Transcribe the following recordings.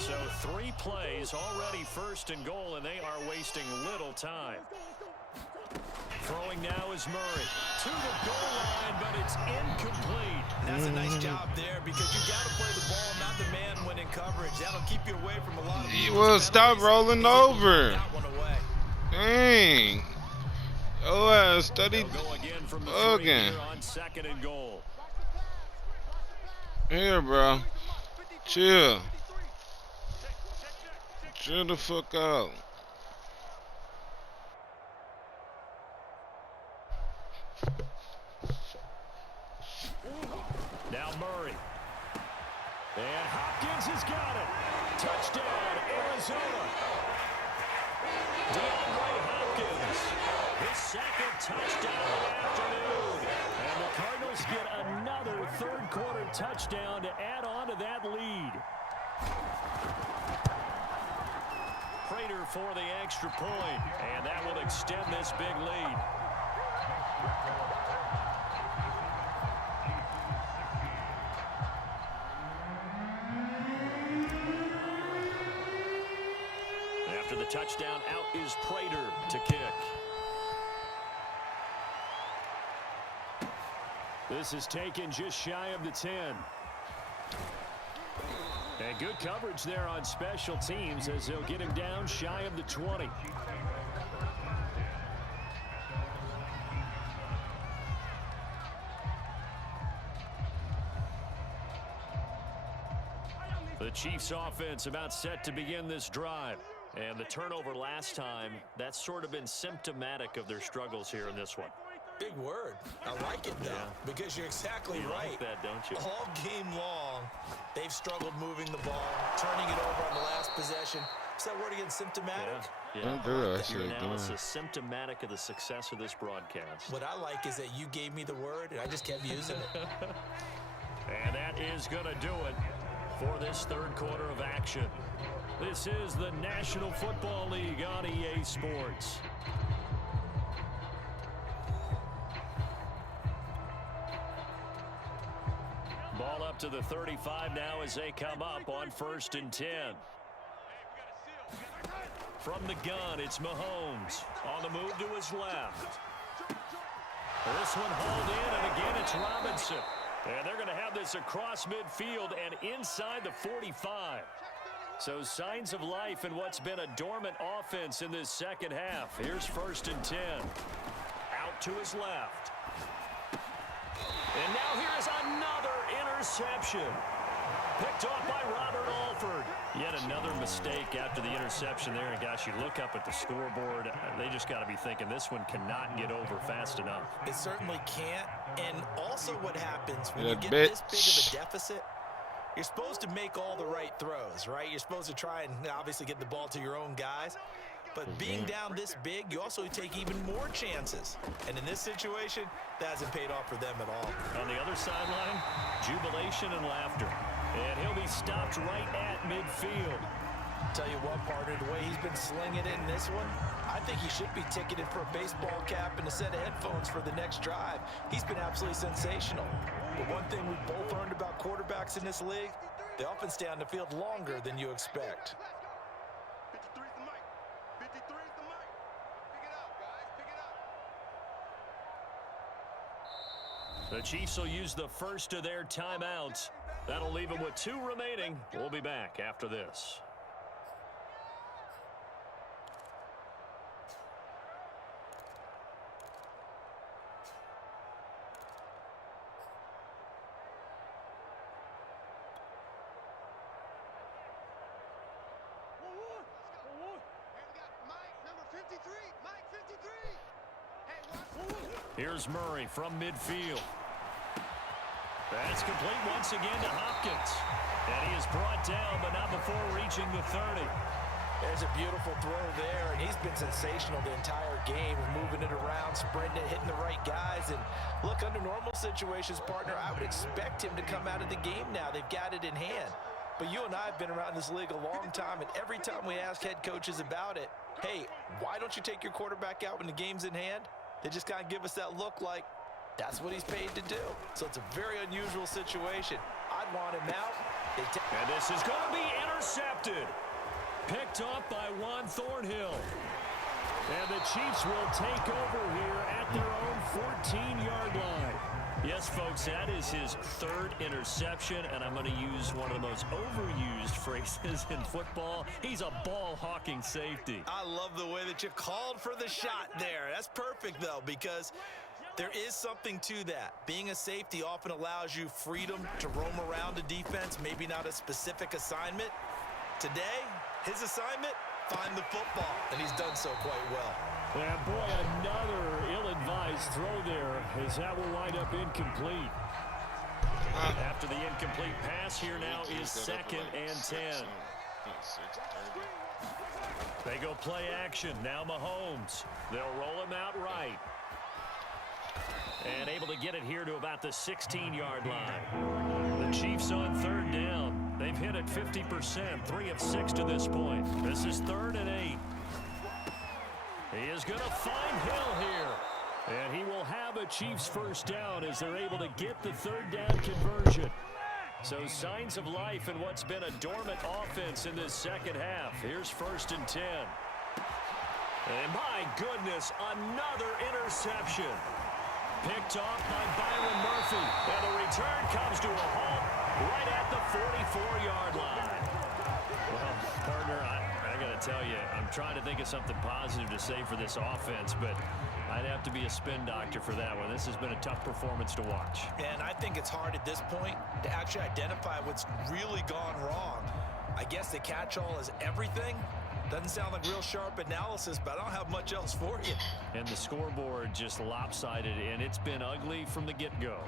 So 3 plays already, 1st and goal, and they are wasting little time. Throwing now is Murray to the goal line, but it's incomplete. That's a nice job there because you got to play the ball, not the man when in coverage. That'll keep you away from a lot of. He will stop rolling over. Dang. Oh, study again from the again. on 2nd and goal. Here, bro. Chill. Chill the fuck out. Now Murray. And Hopkins has got it. Touchdown, Arizona. DeAndre Hopkins. His 2nd touchdown of the afternoon. And the Cardinals get another 3rd quarter touchdown to add on to that lead. Prater for the extra point. And that will extend this big lead. After the touchdown, out is Prater to kick. This is taken just shy of the 10. And good coverage there on special teams as they'll get him down shy of the 20. The Chiefs offense about set to begin this drive. And the turnover last time, that's sort of been symptomatic of their struggles here in this one. Big word. I like it, though, because you're exactly right. Like that, don't you? All game long, they've struggled moving the ball, turning it over on the last possession. Is that word again, symptomatic? Yeah. Your analysis symptomatic of the success of this broadcast. What I like is that you gave me the word, and I just kept using it. And that is going to do it for this 3rd quarter of action. This is the National Football League on EA Sports. Ball up to the 35 now as they come up on 1st and 10. From the gun, it's Mahomes. On the move to his left. This one hauled in, and again it's Robinson. And they're going to have this across midfield and inside the 45. So signs of life in what's been a dormant offense in this 2nd half. Here's 1st and 10. Out to his left. And now here is another interception. Picked off by Robert Alford. Yet another mistake after the interception there. And gosh, you look up at the scoreboard, they just got to be thinking this one cannot get over fast enough. It certainly can't. And also what happens when you get this big of a deficit, you're supposed to make all the right throws, right? You're supposed to try and obviously get the ball to your own guys. But being down this big, you also take even more chances. And in this situation, that hasn't paid off for them at all. On the other sideline, jubilation and laughter. And he'll be stopped right at midfield. Tell you what, partner, the way he's been slinging it in this one, I think he should be ticketed for a baseball cap and a set of headphones for the next drive. He's been absolutely sensational. But one thing we've both learned about quarterbacks in this league, they often stay on the field longer than you expect. The Chiefs will use the first of their timeouts. That'll leave them with 2 remaining. We'll be back after this. Here's Murray from midfield. That's complete once again to Hopkins. And he is brought down, but not before reaching the 30. There's a beautiful throw there, and he's been sensational the entire game, moving it around, spreading it, hitting the right guys. And look, under normal situations, partner, I would expect him to come out of the game now. They've got it in hand. But you and I have been around this league a long time, and every time we ask head coaches about it, hey, why don't you take your quarterback out when the game's in hand? They just kind of give us that look like that's what he's paid to do. So it's a very unusual situation. I'd want him out And this is going to be intercepted. Picked up by Juan Thornhill. And the Chiefs will take over here at their own 14-yard line. Yes, folks, that is his third interception, and I'm going to use one of the most overused phrases in football. He's a ball-hawking safety. I love the way that you called for the shot there. That's perfect, though, because there is something to that. Being a safety often allows you freedom to roam around a defense, maybe not a specific assignment. Today, his assignment, find the football, and he's done so quite well. And boy, another ill-advised throw there, as that will wind up incomplete. After the incomplete pass, here now is 2nd and 10. They go play action. Now Mahomes. They'll roll him out right. And able to get it here to about the 16-yard line. The Chiefs on 3rd down. They've hit it 50%, 3 of 6 to this point. This is 3rd and 8. He is going to find Hill here. And he will have a Chiefs first down as they're able to get the 3rd down conversion. So signs of life in what's been a dormant offense in this second half. Here's 1st and 10. And my goodness, another interception. Picked off by Byron Murphy. And the return comes to a halt right at the 44-yard line. Well, partner, I got to tell you, I'm trying to think of something positive to say for this offense, but I'd have to be a spin doctor for that one. This has been a tough performance to watch. And I think it's hard at this point to actually identify what's really gone wrong. I guess the catch-all is everything. Doesn't sound like real sharp analysis, but I don't have much else for you. And the scoreboard just lopsided, and it's been ugly from the get-go.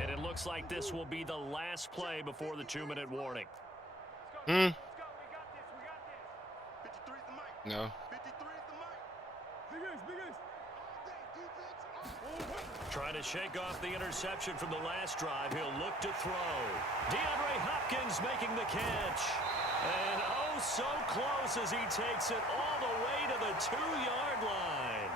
And it looks like this will be the last play before the 2-minute warning. No. Trying to shake off the interception from the last drive. He'll look to throw. DeAndre Hopkins making the catch. And oh, so close as he takes it all the way to the 2-yard line.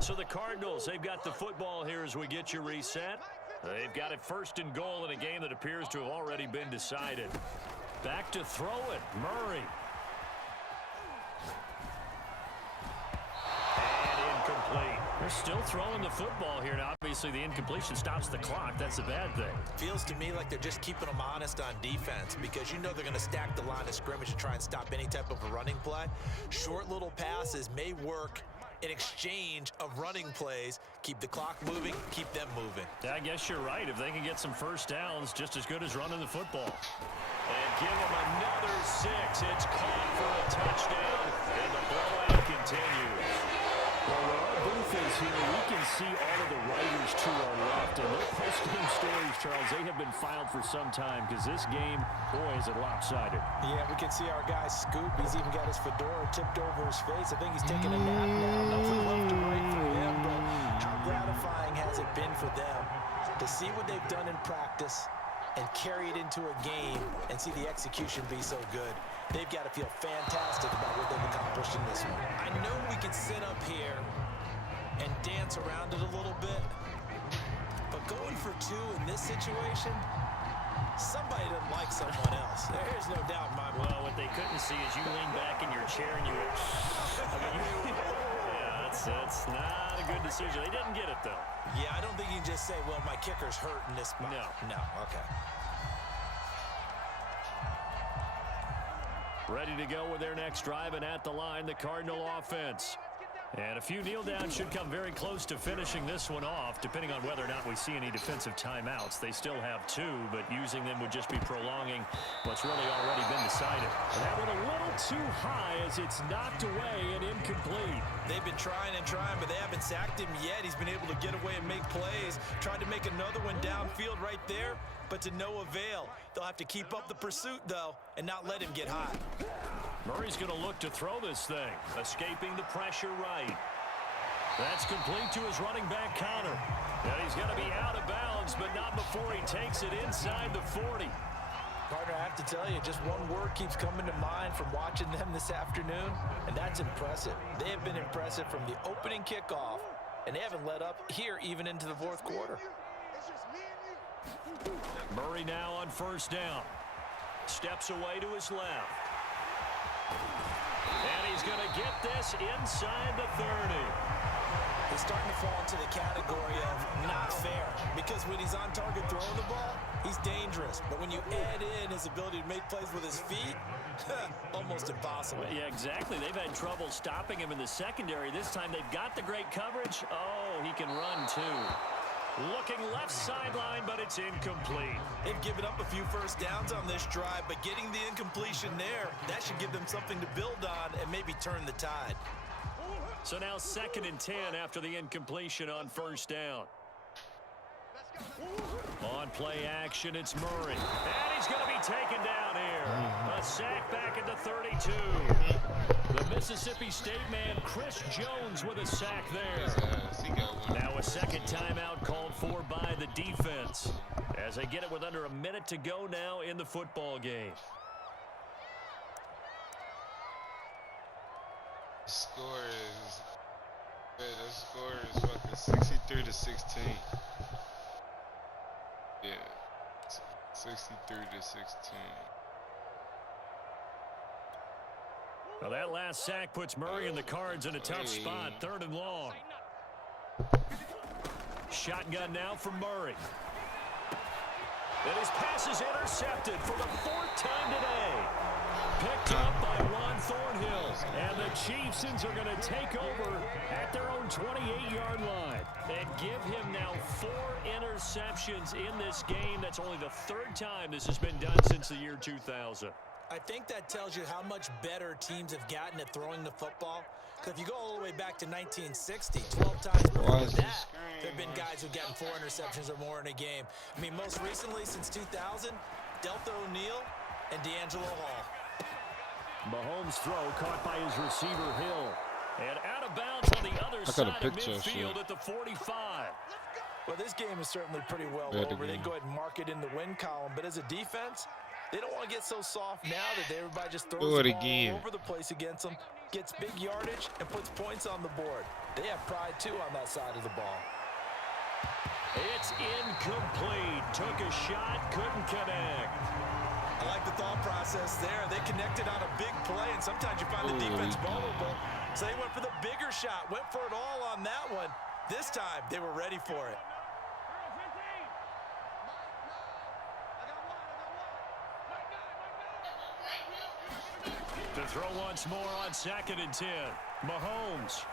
So the Cardinals, they've got the football here as we get you reset. They've got it 1st and goal in a game that appears to have already been decided. Back to throw it, Murray. And incomplete. They're still throwing the football here. Now, obviously, the incompletion stops the clock. That's a bad thing. Feels to me like they're just keeping them honest on defense because you know they're going to stack the line of scrimmage to try and stop any type of a running play. Short little passes may work in exchange of running plays. Keep the clock moving, keep them moving. Yeah, I guess you're right. If they can get some first downs, just as good as running the football. And give them another 6. It's caught for a touchdown, and the blowout continues. Well, where our booth is here, we can see all of the writers to our left, and their post-game stories, Charles, they have been filed for some time because this game, boy, is it lopsided. Yeah, we can see our guy Scoop. He's even got his fedora tipped over his face. I think he's taking a nap now. Nothing left to write for him, but how gratifying has it been for them to see what they've done in practice and carry it into a game and see the execution be so good. They've got to feel fantastic about what they've accomplished in this one. I know we can sit up here and dance around it a little bit, but going for 2 in this situation, somebody doesn't like someone else. There's no doubt in my mind. Well, what they couldn't see is you lean back in your chair and you were... yeah, that's not a good decision. They didn't get it, though. Yeah, I don't think you can just say, well, my kicker's hurt in this spot. No, okay. Ready to go with their next drive, and at the line, the Cardinal offense. And a few kneel downs should come very close to finishing this one off, depending on whether or not we see any defensive timeouts. They still have 2, but using them would just be prolonging what's really already been decided. And that one a little too high as it's knocked away and incomplete. They've been trying and trying, but they haven't sacked him yet. He's been able to get away and make plays. Tried to make another one downfield right there, but to no avail. They'll have to keep up the pursuit, though, and not let him get hot. Murray's going to look to throw this thing, escaping the pressure right. That's complete to his running back, Connor. And he's going to be out of bounds, but not before he takes it inside the 40. Partner, I have to tell you, just one word keeps coming to mind from watching them this afternoon, and that's impressive. They have been impressive from the opening kickoff, and they haven't let up here even into the fourth quarter. Murray now on first down. Steps away to his left. And he's going to get this inside the 30. He's starting to fall into the category of not fair, because when he's on target throwing the ball, he's dangerous. But when you add in his ability to make plays with his feet, almost impossible. Yeah, exactly. They've had trouble stopping him in the secondary. This time they've got the great coverage. Oh, he can run too. Looking left sideline, but it's incomplete. They've given up a few first downs on this drive, but getting the incompletion there, that should give them something to build on and maybe turn the tide. So now 2nd and 10 after the incompletion on first down. On play action, it's Murray. And he's going to be taken down here. A sack back at the 32. The Mississippi State man, Chris Jones, with a sack there. Now a second timeout called for by the defense, as they get it with under a minute to go now in the football game. The score is fucking 63-16. Yeah, 63-16. Well, that last sack puts Murray and the Cards in a tough spot. 3rd and long. Shotgun now from Murray. And his pass is intercepted for the 4th time today. Picked up by Juan Thornhill. And the Chiefs are going to take over at their own 28-yard line. And give him now 4 interceptions in this game. That's only the 3rd time this has been done since the year 2000. I think that tells you how much better teams have gotten at throwing the football. Because if you go all the way back to 1960, 12 times before that, there have been guys who've gotten 4 interceptions or more in a game. I mean, most recently, since 2000, Delta O'Neal and D'Angelo Hall. Mahomes' throw caught by his receiver, Hill. And out of bounds on the other side of midfield at the 45. Well, this game is certainly pretty well over. They go ahead and mark it in the win column. But as a defense, they don't want to get so soft now that everybody just throws the ball all over the place against them, gets big yardage, and puts points on the board. They have pride, too, on that side of the ball. It's incomplete. Took a shot, couldn't connect. I like the thought process there. They connected on a big play, and sometimes you find the defense vulnerable. So they went for the bigger shot, went for it all on that one. This time, they were ready for it. To throw once more on 2nd and 10. Mahomes.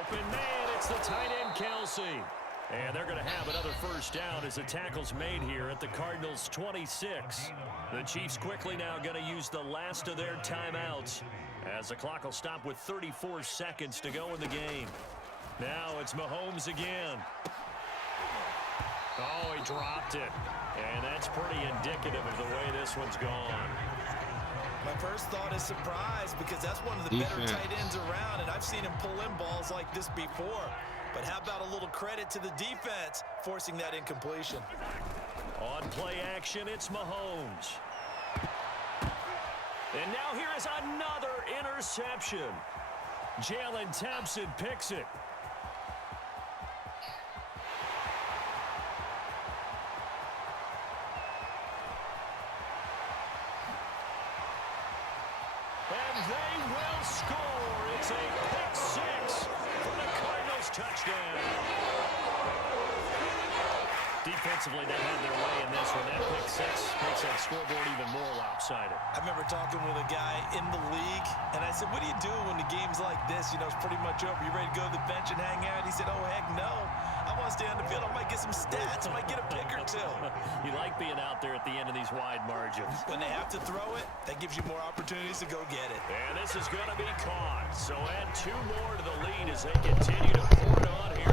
Open man, it's the tight end, Kelsey. And they're going to have another first down as the tackle's made here at the Cardinals' 26. The Chiefs quickly now going to use the last of their timeouts, as the clock will stop with 34 seconds to go in the game. Now it's Mahomes again. Oh, he dropped it. And that's pretty indicative of the way this one's gone. My first thought is surprise, because that's one of the better tight ends around, and I've seen him pull in balls like this before. But how about a little credit to the defense forcing that incompletion? On play action, it's Mahomes. And now here is another interception. Jalen Thompson picks it. And they will score. It's a pick 6 for the Cardinals touchdown. Defensively, they had their way in this one. That pick 6 makes that scoreboard even more lopsided. I remember talking with a guy in the league, and I said, what do you do when the game's like this? You know, it's pretty much over. You ready to go to the bench and hang out? He said, oh, heck no. I want to stay on the field. I might get some stats. I might get a pick or 2. You like being out there at the end of these wide margins. When they have to throw it, that gives you more opportunities to go get it. And this is going to be caught. So add 2 more to the lead as they continue to pour it on here